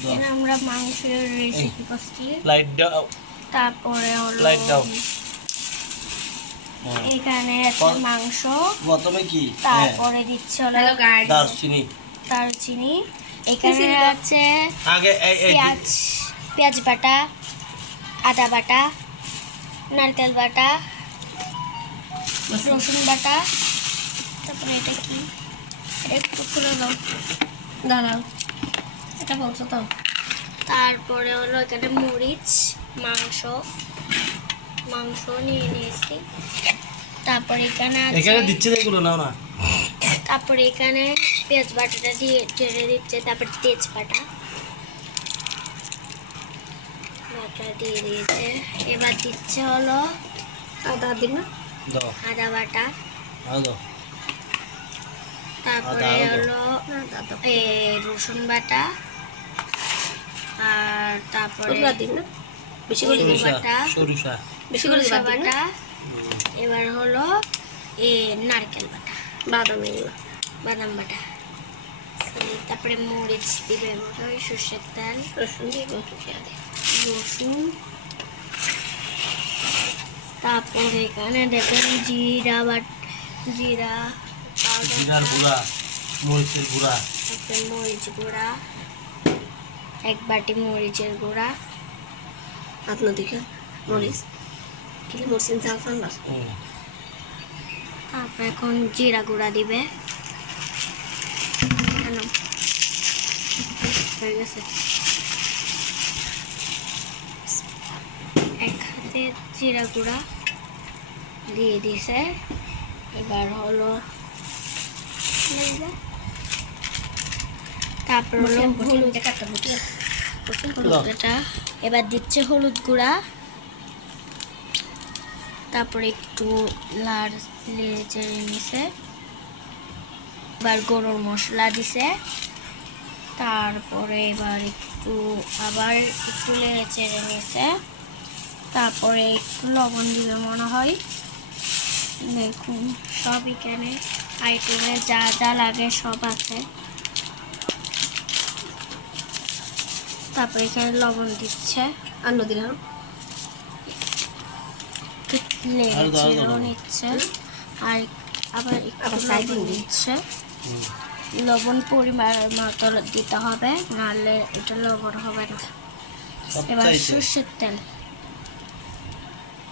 এখানে আমরা মাংসের রেসিপি করছি। লাইট দাও। তারপরে হলো লাইট দাও। হ্যাঁ। এখানে আছে মাংস। প্রথমে কি? হ্যাঁ। তারপরে দিচ্ছে হলো দারচিনি। দারচিনি। এখানে আছে আগে এই এই পেঁয়াজ পেঁয়াজ বাটা আদা বাটা নারকেল বাটা রসুন বাটা। তারপরে এটা কি? এটা একটু খুলে দাও। দাঁড়াও। এটা বলছো তো? তারপরে হলো এখানে মরিচ মাংস মাংস নিয়ে নিয়েছি। তারপরে এখানে এখানে দিচ্ছে এগুলো নাও না। তারপরে এখানে পেঁয়াজ বাটাটা দিয়ে ঢেলে দিচ্ছে তারপর তেজপাতা। বাটা দিয়ে দিয়েছে। এবার দিচ্ছে হলো আদা দিন আদা বাটা। তারপরে। হলো এ, রসুন বাটা। আর তারপরে বেশি করে সরিষা বাটা। সরিষা। সরিষা এবার হলো এ নারকেল বাটা। বাদাম বাদাম বাটা। তারপরে মরিচ দিবে ওই সর্ষের তেল। রসুন দিব। রসুন। তারপরে এখানে দেখেন জিরা বাট জিরা জিরার গুঁড়া মরিচের গুঁড়া। মরিচ গুঁড়া। এক বাটি মরিচের গুঁড়া। আপনার দিকে মরিচ কিলে মরছেন জাল ফানবার হুম। তারপর এখন জিরা গুঁড়া দিবে। হয়ে গেছে। এক হাতে জিরা গুঁড়া দিয়ে দিছে। এবার হলো তারপর হলো হলুদ। হলুদ এটা। এবার দিচ্ছে হলুদ গুঁড়া। তারপরে একটু লাল চেড়ে নিছে। এবার গরুর মশলা দিছে। তারপরে এবার একটু আবার একটু লেড়ে চেড়ে নিছে। তারপরে একটু লবণ দিবে মনে হয়। দেখুন সব এখানে আইটেমে যা যা লাগে সব আছে। তারপরে এখানে লবণ দিচ্ছে। আর নদীর আরও। নিচ্ছে। আবার একটু লবণ দিচ্ছে। লবণ পরিমাণ মতো দিতে হবে নাহলে এটা লবণ হবে না। এবার সর্ষের তেল।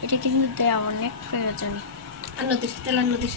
এটা কিন্তু দেওয়া অনেক প্রয়োজন। আর নদীর তেল আর নদীর